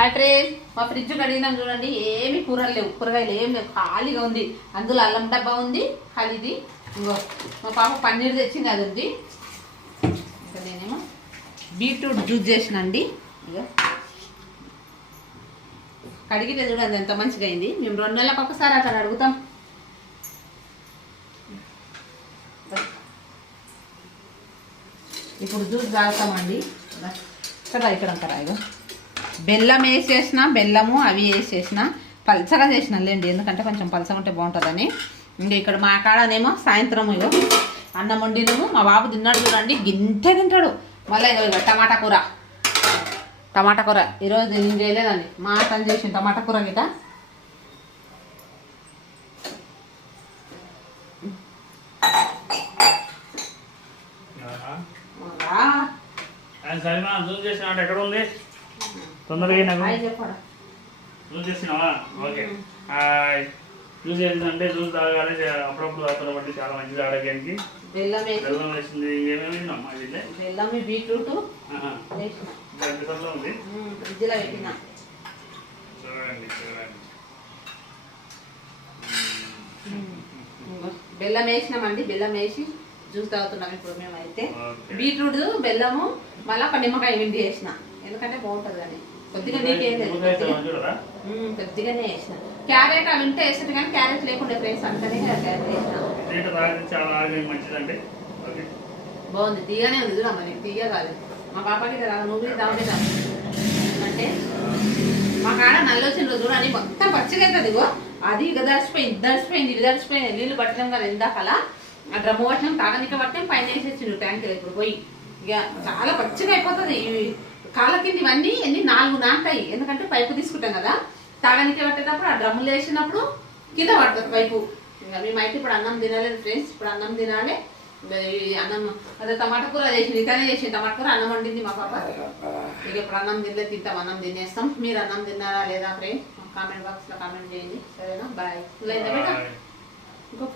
Hi friends, మా fridge కడిగినాం చూడండి. ఏమి కూరలు లేవు, కూరగాయలు ఏం లేవు, ఖాళీగా ఉంది. అందులో అల్లం డబ్బా ఉంది ఖాళీది. ఇంకో మా పాప పన్నీర్ తెచ్చింది, అది ఉంది. ఇంకా నేనేమో బీట్రూట్ జ్యూస్ చేసినండి. ఇక కడిగితే చూడండి ఎంత మంచిగా అయింది. మేము 2 నెలలకు ఒకసారి అక్కడ అడుగుతాం. ఇప్పుడు జ్యూస్ తాగుతామండి. ఇక్కడ అంటారా? ఇగో బెల్లం వేసేసిన, బెల్లము అవి వేసేసిన, పల్చగా చేసినాలేండి, ఎందుకంటే కొంచెం పలసగా ఉంటే బాగుంటుందని. ఇంక ఇక్కడ మా కాడనేమో సాయంత్రం ఇగో అన్నం వండినము. మా బాబు తిన్నాడు చూడండి, గింటే తింటాడు. మళ్ళీ ఇగో టమాటా కూర ఈరోజు నేను చేయలేదండి, మా అతను చేసిన టమాటా కూర గిట. ఎక్కడ ఉంది తొందరగా జ్యూస్ చేసినావా? ఓకే. జ్యూస్ చేసిందంటే జ్యూస్ తాగాలి, అప్పుడప్పుడు తాగుతున్న బట్టి చాలా మంచిది ఆరోగ్యానికి. బెల్లం వేసింది. ఏమేమి అమ్మా ఇది? బెల్లం, బీట్రూట్ ఉంది. చూడండి బెల్లం వేసినామండి. బెల్లం వేసి జ్యూస్ తాగుతున్నాం ఇప్పుడు మేమైతే. బీట్రూట్, బెల్లము, మళ్ళీ ఒక నిమ్మకాయ విండి వేసిన, ఎందుకంటే బాగుంటుంది కానీ. కొద్దిగా కొద్దిగానే వేసిన. క్యారెట్ అవి ఉంటే వేసినట్టు, కానీ క్యారెట్ లేకుండా ఫ్రెండ్స్ అంటేనే క్యారెట్ వేసిన. బాగుంది, తీయగానే ఉంది చూడమ్మా. నీకు తీయ కాదు, మా పాపకి నువ్వు తాగుతే కాదు. అంటే మా కాడ నల్లొచ్చిన చూడండి, మొత్తం పచ్చిగా అవుతుంది. ఇగో అది ఇక దడిచిపోయింది ఇది దడిచిపోయింది. నీళ్ళు పట్టడం కదా ఇందాకలా, ఆ డ్రమ్ము పట్టడం, తాగనిక పట్టడం, పైన వేసేసిండు ట్యాంకులు. ఇప్పుడు పోయి ఇక చాలా పచ్చిగా అయిపోతుంది. కాళ్ళ కింద ఇవన్నీ 4 నాటాయి, ఎందుకంటే పైపు తీసుకుంటాం కదా. తాగనికే పట్టేటప్పుడు ఆ డ్రమ్ములు వేసినప్పుడు కింద పడుతుంది పైపు. ఇక మేమైతే ఇప్పుడు అన్నం తినలేదు ఫ్రెండ్స్, ఇప్పుడు అన్నం తినాలి. అన్నం అదే టమాటా కూర చేసింది, ఇతనే చేసింది టమాటా కూర. అన్నం వండింది మా పాప. ఇక ఇప్పుడు అన్నం తినలేదు, తింటాం, అన్నం తినేస్తాం. మీరు అన్నం తిన్నారా లేదా ఫ్రెండ్స్? కామెంట్ బాక్స్లో కామెంట్ చేయండి, సరేనా? బాయ్. లేదా బేటా గొప్ప